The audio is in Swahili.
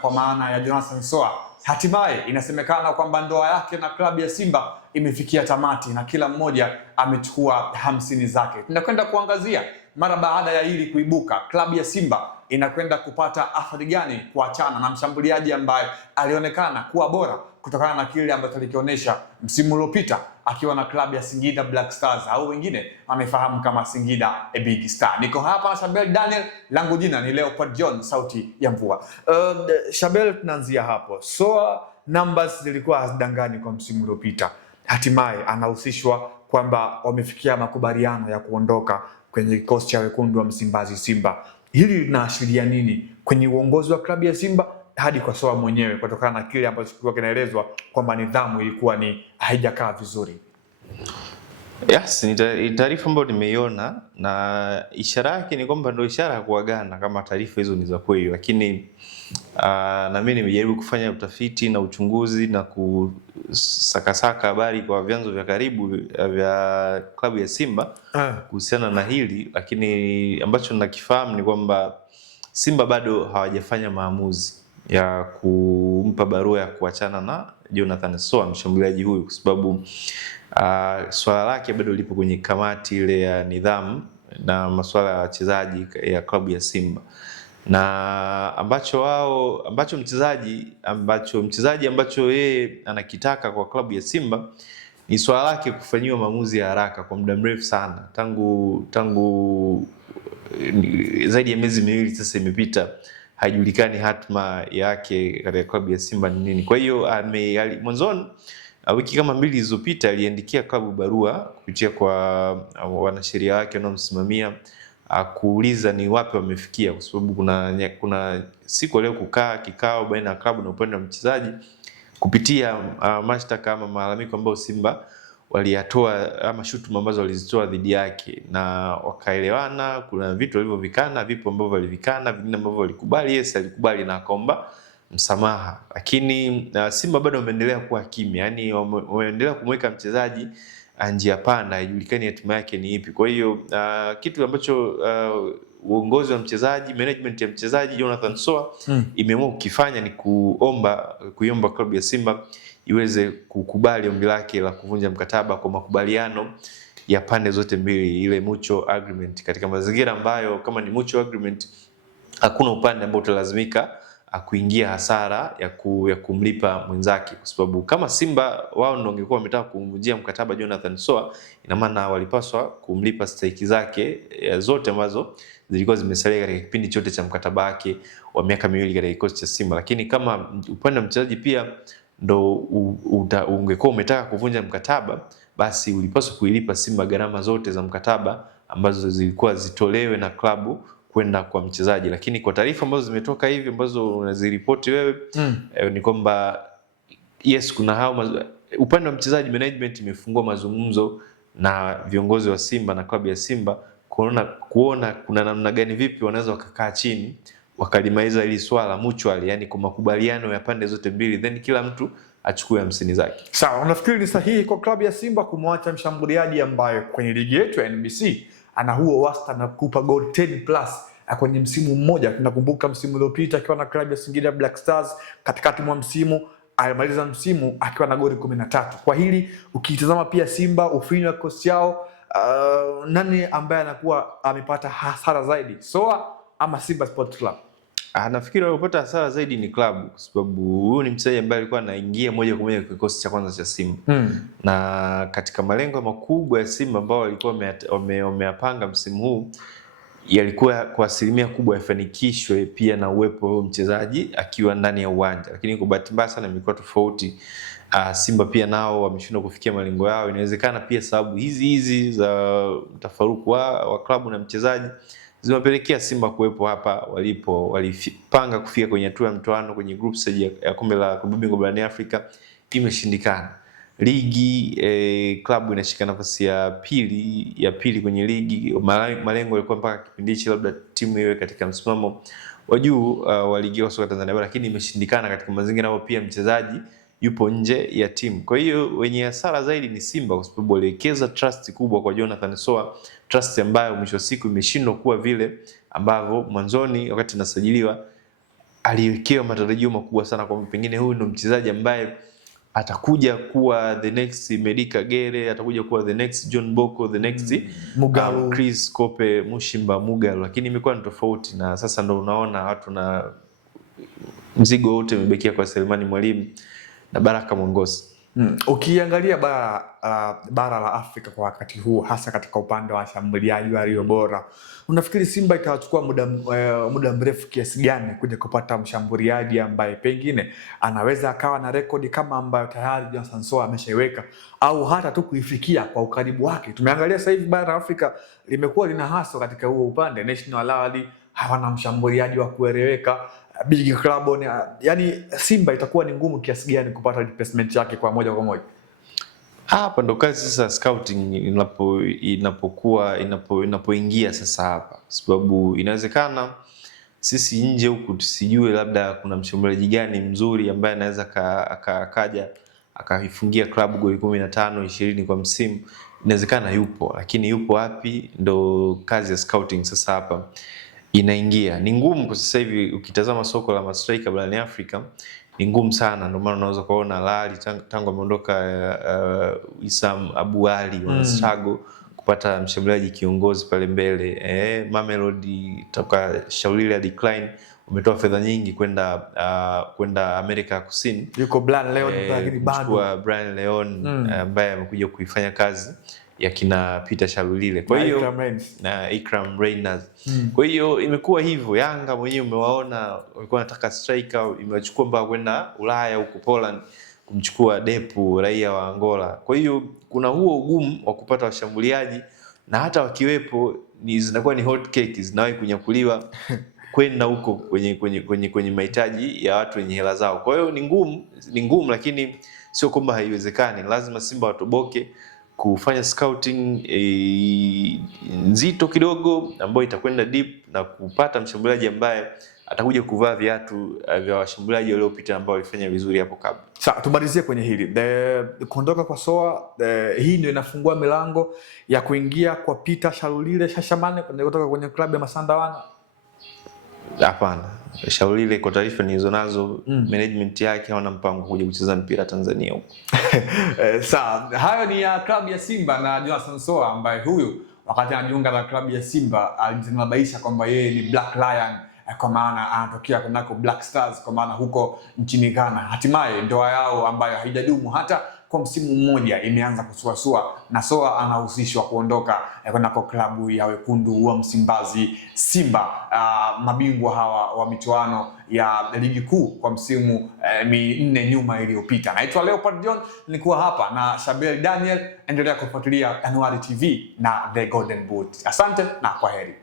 Kwa maana ya Jonathan Soa, hatimaye inasemekana kwamba ndoa yake na klabu ya Simba imefikia tamati na kila mmoja amechukua 50 zake. Tunakwenda kuangazia mara baada ya hili kuibuka, klabu ya Simba inakwenda kupata athari gani kuachana na mshambuliaji ambaye alionekana kuwa bora kutokana na kile ambacho alikionyesha msimu uliopita akiwa na klabu ya Singida Black Stars au wengine wamefahamu kama Singida a Big Star. Niko hapa na Shabel Daniel, langu jina ni Leopard John, sauti ya mvua. Shabel, tunaanzia hapo. Soa numbers zilikuwa hazidangani kwa msimu uliopita. Hatimaye anahusishwa kwamba wamefikia makubaliano ya kuondoka kwenye kikosi cha wekundu wa Msimbazi Simba. Hili linaashiria nini kwenye uongozi wa klabu ya Simba hadi kwa Soa mwenyewe, kutokana na kile ambacho kilikuwa kinaelezwa kwamba nidhamu ilikuwa ni haijakaa vizuri? Yes, ni taarifa ambayo nimeiona na ishara yake ni kwamba ndio ishara ya kuagana kama taarifa hizo ni za kweli, lakini na mimi nimejaribu kufanya utafiti na uchunguzi na kusakasaka habari kwa vyanzo vya karibu vya klabu ya Simba kuhusiana na hili, lakini ambacho ninakifahamu ni kwamba Simba bado hawajafanya maamuzi ya kumpa barua ya kuachana na Jonathan Soa, mshambuliaji huyu, kwa sababu swala lake bado lipo kwenye kamati ile ya nidhamu na masuala ya wachezaji ya klabu ya Simba, na ambacho mchezaji yeye anakitaka kwa klabu ya Simba ni swala lake kufanyiwa maamuzi ya haraka kwa muda mrefu sana, tangu zaidi ya miezi miwili sasa imepita, haijulikani hatma yake katika klabu ya Simba ni nini. Kwa hiyo mwanzoni wiki kama 2 zilizopita aliandikia klabu barua kupitia kwa wanasheria wake wanaomsimamia kuuliza ni wapi wamefikia, kwa sababu kuna siku leo kukaa kikao baina ya klabu na upande wa mchezaji kupitia mashtaka ama malalamiko ambayo Simba waliyatoa ama shutuma ambazo walizitoa dhidi yake, na wakaelewana. Kuna vitu walivyovikana, vipo ambavyo walivikana, vingine ambavyo walikubali. Yes, alikubali na akaomba msamaha, lakini Simba bado wameendelea kuwa kimya, yani wameendelea kumweka mchezaji njia panda, haijulikani hatima yake ni ipi. Kwa hiyo kitu ambacho uongozi wa mchezaji, management ya mchezaji Jonathan Soa imeamua kukifanya ni kuiomba klabu ya Simba iweze kukubali ombi lake la kuvunja mkataba kwa makubaliano ya pande zote mbili, ile mutual agreement, katika mazingira ambayo kama ni mutual agreement hakuna upande ambao utalazimika kuingia hasara ya kumlipa mwenzake, kwa sababu kama Simba wao ndio wangekuwa wametaka kumvunjia mkataba Jonathan Soa, ina maana walipaswa kumlipa stake zake zote ambazo zilikuwa zimesalia katika kipindi chote cha mkataba wake wa miaka 2 katika kikosi cha Simba. Lakini kama upande wa mchezaji pia ndo ungekuwa umetaka kuvunja mkataba, basi ulipaswa kuilipa Simba gharama zote za mkataba ambazo zilikuwa zitolewe na klabu kwenda kwa mchezaji. Lakini kwa taarifa ambazo zimetoka hivi ambazo unaziripoti wewe ni kwamba yes, kuna upande wa mchezaji, management imefungua mazungumzo na viongozi wa Simba na klabu ya Simba kuona kuna namna gani, vipi wanaweza wakakaa chini wakalimaliza hili swala mutual, yani kwa makubaliano ya pande zote mbili, then kila mtu achukue 50 zake. Sawa, unafikiri ni sahihi kwa klabu ya Simba kumwacha mshambuliaji ambaye kwenye ligi yetu ya NBC ana huo wastani na kupa goal 10 plus kwenye msimu mmoja? Tunakumbuka msimu uliopita akiwa na klabu ya Singida Black Stars, katikati mwa msimu alimaliza msimu akiwa na goli 13. Kwa hili ukitazama pia Simba ufinyu wa kikosi yao, nani ambaye anakuwa amepata hasara zaidi, Soa ama Simba Sports Club? Nafikiri walipata hasara zaidi ni klabu, kwa sababu huyu ni mchezaji ambaye alikuwa anaingia moja kwa moja kwa kikosi cha kwanza cha Simba. Na katika malengo makubwa ya Simba ambao walikuwa wameyapanga msimu huu, yalikuwa kwa asilimia kubwa yafanikishwe pia na uwepo wa mchezaji akiwa ndani ya uwanja. Lakini kwa bahati mbaya sana imekuwa tofauti. Simba pia nao wameshindwa kufikia malengo yao. Inawezekana pia sababu hizi za mtafaruku wa klabu na mchezaji zimepelekea Simba kuwepo hapa walipo. Walipanga kufika kwenye hatua ya mtoano kwenye group stage ya kombe la klabu bingwa barani Afrika, imeshindikana. Ligi klabu inashika nafasi ya pili kwenye ligi. Malengo yalikuwa mpaka kipindi hicho labda timu iwe katika msimamo wa juu wa ligi ya soka Tanzania, lakini imeshindikana katika mazingira hapo, pia mchezaji yupo nje ya timu. Kwa hiyo wenye hasara zaidi ni Simba, kwa sababu waliwekeza trust kubwa kwa Jonathan Soa, trust ambayo mwisho siku imeshindwa kuwa vile ambavyo mwanzoni wakati nasajiliwa aliwekewa matarajio makubwa sana kwamba pengine huyu ndo mchezaji ambaye atakuja kuwa the next Medi Kagere, atakuja kuwa the next John Boko, the next Chris Kope Mushimba Mugalu, lakini imekuwa ni tofauti, na sasa ndo unaona watu na mzigo wote umebakia kwa Selemani Mwalimu na Baraka Mongosi. Ukiangalia bara la Afrika kwa wakati huu, hasa katika upande wa washambuliaji walio bora, unafikiri Simba itachukua muda mrefu kiasi gani kuja kupata mshambuliaji ambaye pengine anaweza akawa na rekodi kama ambayo tayari Jonathan Soa ameshaiweka, au hata tu kuifikia kwa ukaribu wake? Tumeangalia sasa hivi bara la Afrika limekuwa lina haso katika huo upande. National Al-Ahly hawana mshambuliaji wa kueleweka. Big Club, yani Simba itakuwa ni ngumu kiasi gani kupata replacement yake kwa moja kwa moja? Hapa ndo kazi sasa scouting inapoingia sasa hapa, sababu inawezekana sisi nje huku tusijue labda kuna mshambuliaji gani mzuri ambaye anaweza akaja akaifungia klabu goli 15 20 kwa msimu. Inawezekana yupo, lakini yupo wapi? Ndo kazi ya scouting sasa hapa inaingia. Ni ngumu kwa sasa hivi, ukitazama soko la mastrika barani Afrika ni ngumu sana. Ndio maana unaweza kuona Al-Ahly tangu ameondoka Isam Abu Ali wana struggle kupata mshambuliaji kiongozi pale mbele. Mamelodi toka Shaulile decline, umetoa fedha nyingi kwenda Amerika ya Kusini. Yuko Brian Leon kwa Brian Leon ambaye amekuja kuifanya kazi ya kina Peter Shaulile, kwa hiyo na Ikram Reyners. Kwa hiyo imekuwa hivyo. Yanga mwenyewe umewaona walikuwa wanataka striker, imewachukua mpaka kwenda Ulaya huko Poland kumchukua Depu, raia wa Angola. Kwa hiyo kuna huo ugumu wa kupata washambuliaji, na hata wakiwepo zinakuwa ni hot cake, zinawahi kunyakuliwa kwenda huko kwenye mahitaji ya watu wenye hela zao. Kwa hiyo ni ngumu, lakini sio kwamba haiwezekani. Lazima Simba watoboke kufanya scouting nzito kidogo ambayo itakwenda deep na kupata mshambuliaji ambaye atakuja kuvaa viatu vya washambuliaji waliopita ambao walifanya vizuri hapo kabla. Sasa tumalizie kwenye hili. Kuondoka kwa Soa, hii ndio inafungua milango ya kuingia kwa Peter Shaulile Shashamane kutoka kwenye klabu ya Masandawana? Hapana. Shaulile kwa taarifa nilizonazo management yake hawana mpango kuja kucheza mpira Tanzania huko. Sawa, hayo ni ya klabu ya Simba na Jonathan Soa, ambaye huyu wakati anajiunga na klabu ya Simba alijitanabaisha kwamba yeye ni Black Lion, kwa maana anatokea kunako Black Stars, kwa maana huko nchini Ghana. Hatimaye ndoa yao ambayo haijadumu hata kwa msimu mmoja imeanza kusuasua, na Soa anahusishwa kuondoka kunako klabu ya wekundu wa Msimbazi Simba, mabingwa hawa wa michuano ya ligi kuu kwa msimu minne nyuma iliyopita. Naitwa Leopard John, nilikuwa hapa na Shabel Daniel. Endelea kufuatilia Anuari TV na The Golden Boot. Asante na kwaheri.